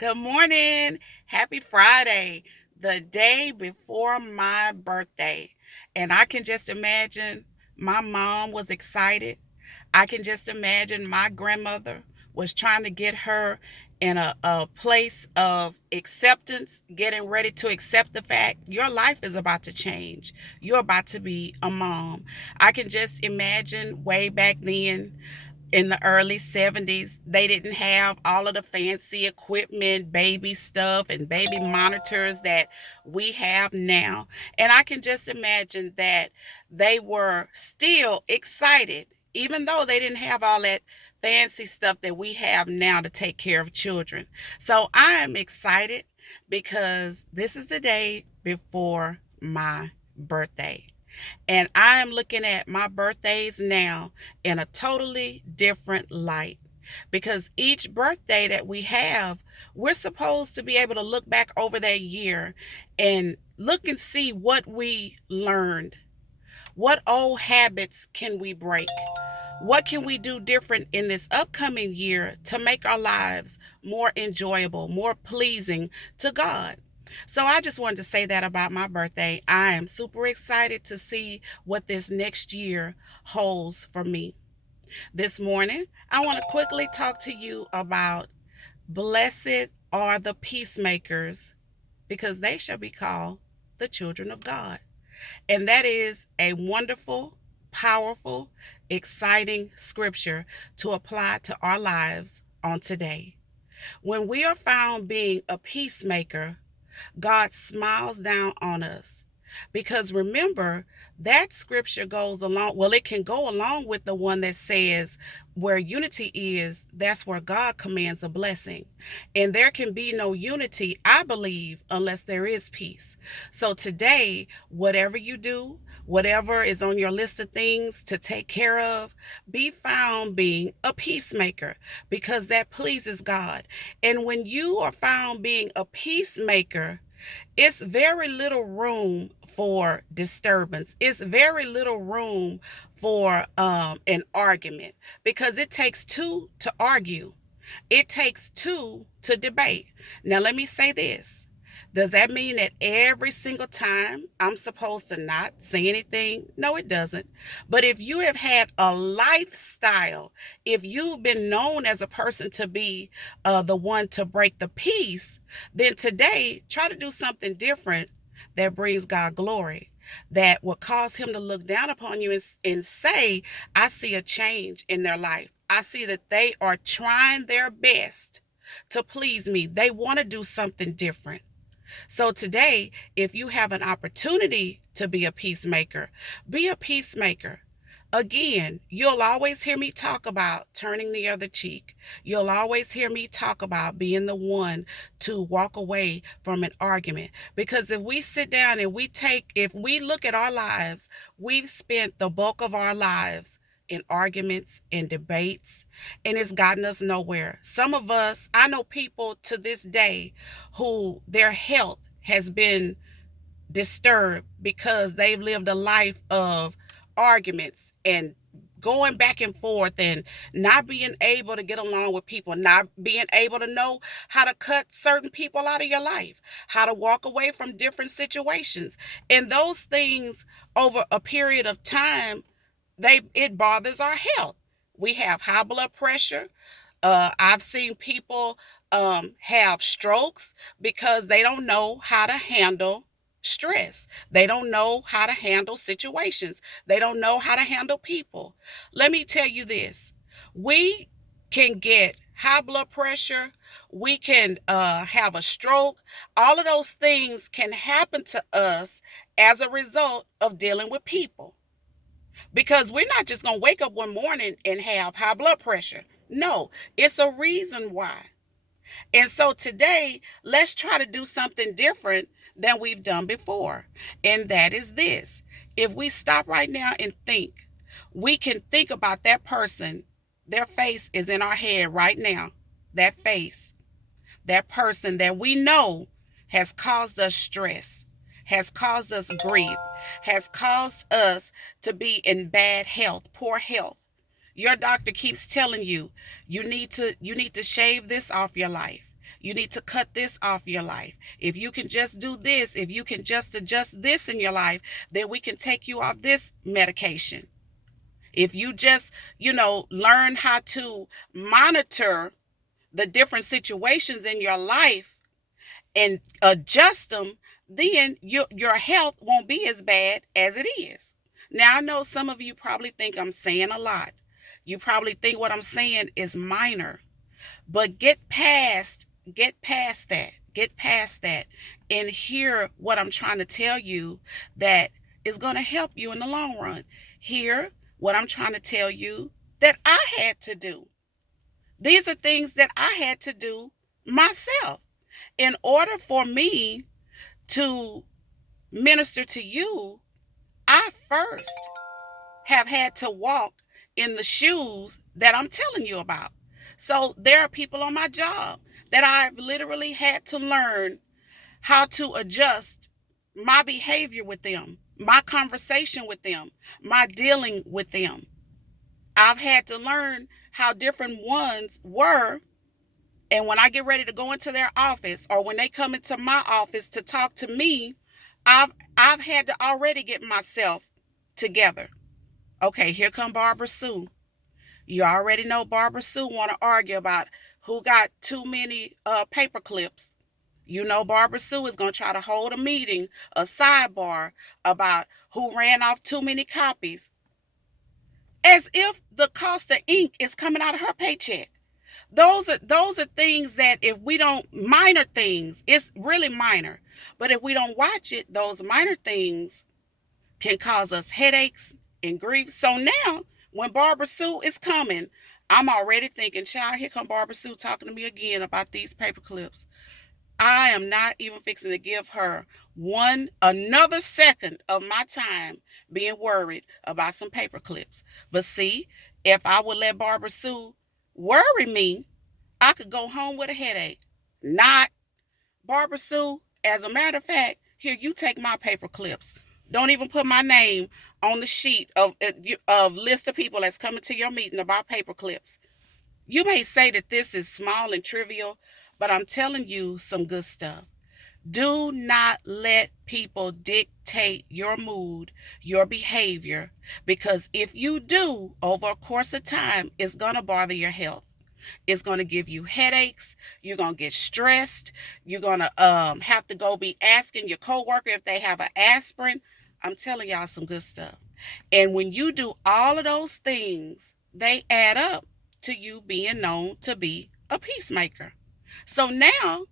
Good morning. Happy Friday, the day before my birthday. And I can just imagine my mom was excited. I can just imagine my grandmother was trying to get her in a place of acceptance, getting ready to accept the fact your life is about to change. You're about to be a mom. I can just imagine way back then in the early 70s, they didn't have all of the fancy equipment, baby stuff, and baby monitors that we have now. And I can just imagine that they were still excited, even though they didn't have all that fancy stuff that we have now to take care of children. So I am excited because this is the day before my birthday. And I am looking at my birthdays now in a totally different light. Because each birthday that we have, we're supposed to be able to look back over that year and look and see what we learned. What old habits can we break? What can we do different in this upcoming year to make our lives more enjoyable, more pleasing to God? So I just wanted to say that about my birthday. I am super excited to see what this next year holds for me. This morning, I want to quickly talk to you about blessed are the peacemakers because they shall be called the children of God. And that is a wonderful, powerful, exciting scripture to apply to our lives on today. When we are found being a peacemaker, God smiles down on us. Because remember, that scripture goes along, well, it can go along with the one that says, where unity is, that's where God commands a blessing. And there can be no unity, I believe, unless there is peace. So today, whatever you do, whatever is on your list of things to take care of, be found being a peacemaker because that pleases God. And when you are found being a peacemaker, it's very little room for disturbance. It's very little room for an argument because it takes two to argue. It takes two to debate. Now, let me say this. Does that mean that every single time I'm supposed to not say anything? No, it doesn't. But if you have had a lifestyle, if you've been known as a person to be the one to break the peace, then today try to do something different that brings God glory, that will cause Him to look down upon you and say, I see a change in their life. I see that they are trying their best to please me. They want to do something different. So today, if you have an opportunity to be a peacemaker, be a peacemaker. Again, you'll always hear me talk about turning the other cheek. You'll always hear me talk about being the one to walk away from an argument. Because if we sit down and if we look at our lives, we've spent the bulk of our lives in arguments and debates, and it's gotten us nowhere. Some of us, I know people to this day who their health has been disturbed because they've lived a life of arguments and going back and forth and not being able to get along with people, not being able to know how to cut certain people out of your life, how to walk away from different situations. And those things over a period of time, it bothers our health. We have high blood pressure. I've seen people have strokes because they don't know how to handle stress. They don't know how to handle situations. They don't know how to handle people. Let me tell you this. We can get high blood pressure. We can have a stroke. All of those things can happen to us as a result of dealing with people. Because we're not just going to wake up one morning and have high blood pressure. No, it's a reason why. And so today, let's try to do something different than we've done before. And that is this. If we stop right now and think, we can think about that person. Their face is in our head right now. That face, that person that we know has caused us stress, has caused us grief, has caused us to be in bad health, poor health. Your doctor keeps telling you you need to shave this off your life. You need to cut this off your life. If you can just do this, if you can just adjust this in your life, then we can take you off this medication. If you just, learn how to monitor the different situations in your life and adjust them, then your health won't be as bad as it is. Now, I know some of you probably think I'm saying a lot. You probably think what I'm saying is minor, but get past that. Get past that and hear what I'm trying to tell you that is going to help you in the long run. Hear what I'm trying to tell you that I had to do. These are things that I had to do myself in order for me to minister to you. I first have had to walk in the shoes that I'm telling you about. So there are people on my job that I've literally had to learn how to adjust my behavior with them, my conversation with them, my dealing with them. I've had to learn how different ones were. And when I get ready to go into their office or when they come into my office to talk to me, I've had to already get myself together. Okay, here come Barbara Sue. You already know Barbara Sue want to argue about who got too many paper clips. You know Barbara Sue is going to try to hold a meeting, a sidebar about who ran off too many copies. As if the cost of ink is coming out of her paycheck. Those are things that if we don't, minor things, it's really minor. But if we don't watch it, those minor things can cause us headaches and grief. So now when Barbara Sue is coming, I'm already thinking, child, here come Barbara Sue talking to me again about these paper clips. I am not even fixing to give her another second of my time being worried about some paper clips. But see, if I would let Barbara Sue worry me, I could go home with a headache. Not Barbara Sue. As a matter of fact, here, you take my paper clips. Don't even put my name on the sheet of list of people that's coming to your meeting about paper clips. You may say that this is small and trivial, but I'm telling you some good stuff. Do not let people dictate your mood, your behavior, because if you do, over a course of time, it's going to bother your health. It's going to give you headaches. You're going to get stressed. You're going to have to go be asking your coworker if they have an aspirin. I'm telling y'all some good stuff. And when you do all of those things, they add up to you being known to be a peacemaker. So now,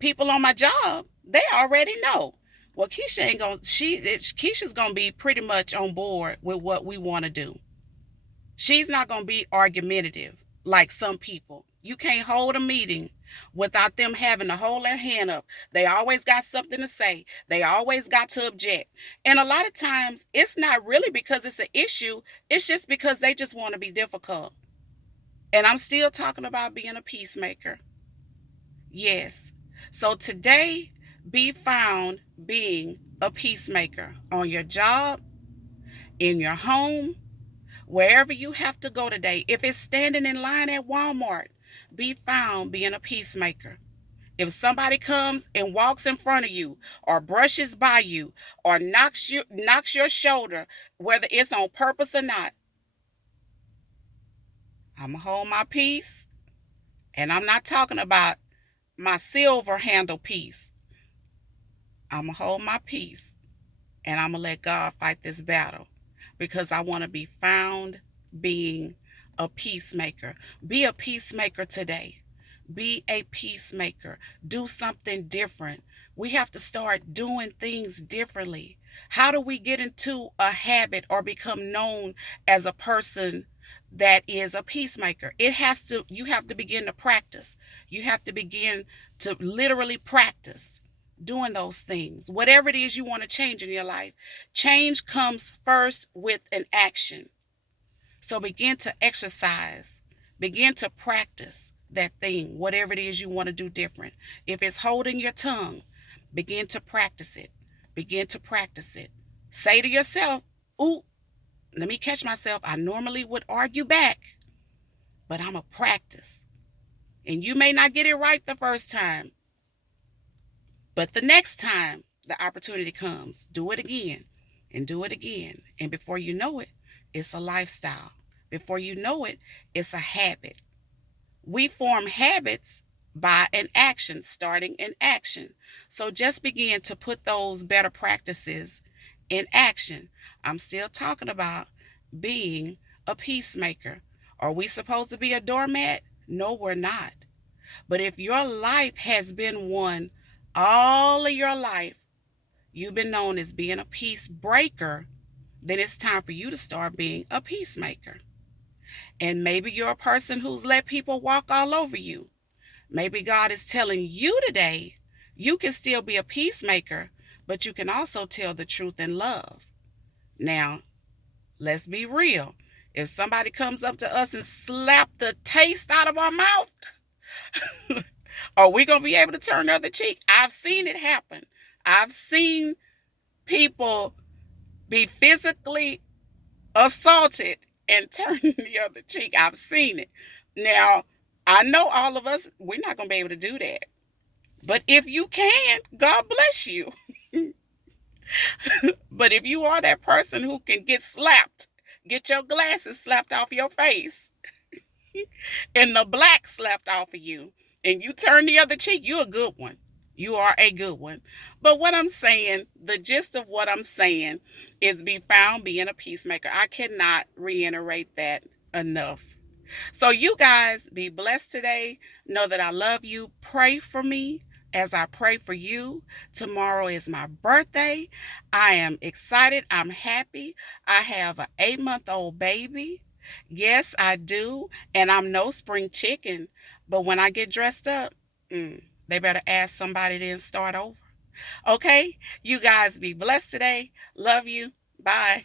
people on my job, they already know. Well, Keisha's gonna be pretty much on board with what we want to do. She's not gonna be argumentative like some people. You can't hold a meeting without them having to hold their hand up. They always got something to say. They always got to object. And a lot of times it's not really because it's an issue. It's just because they just want to be difficult. And I'm still talking about being a peacemaker. Yes. So today, be found being a peacemaker on your job, in your home, wherever you have to go today. If it's standing in line at Walmart, be found being a peacemaker. If somebody comes and walks in front of you or brushes by you or knocks your shoulder, whether it's on purpose or not, I'm going to hold my peace. And I'm not talking about my silver handle peace. I'm going to hold my peace and I'm going to let God fight this battle because I want to be found being a peacemaker. Be a peacemaker today. Be a peacemaker. Do something different. We have to start doing things differently. How do we get into a habit or become known as a person that is a peacemaker? You have to begin to practice. You have to begin to literally practice doing those things. Whatever it is you want to change in your life, change comes first with an action. So begin to exercise, begin to practice that thing, whatever it is you want to do different. If it's holding your tongue, begin to practice it. Begin to practice it. Say to yourself, ooh, let me catch myself. I normally would argue back, but I'm a practice. And you may not get it right the first time, but the next time the opportunity comes, do it again and do it again. And before you know it, it's a lifestyle. Before you know it, it's a habit. We form habits by an action, starting an action. So just begin to put those better practices in action. I'm still talking about being a peacemaker. Are we supposed to be a doormat? No, we're not. But if your life has been one all of your life, you've been known as being a peace breaker, then it's time for you to start being a peacemaker. And maybe you're a person who's let people walk all over you. Maybe God is telling you today you can still be a peacemaker, but you can also tell the truth in love. Now, let's be real. If somebody comes up to us and slap the taste out of our mouth, are we going to be able to turn the other cheek? I've seen it happen. I've seen people be physically assaulted and turn the other cheek. I've seen it. Now, I know all of us, we're not going to be able to do that. But if you can, God bless you. But if you are that person who can get slapped, get your glasses slapped off your face, and the black slapped off of you, and you turn the other cheek, you're a good one. You are a good one. But what I'm saying, the gist of what I'm saying is be found being a peacemaker. I cannot reiterate that enough. So you guys be blessed today. Know that I love you. Pray for me as I pray for you. Tomorrow is my birthday. I am excited. I'm happy. I have an 8-month-old baby. Yes, I do. And I'm no spring chicken. But when I get dressed up, they better ask somebody to start over. Okay? You guys be blessed today. Love you. Bye.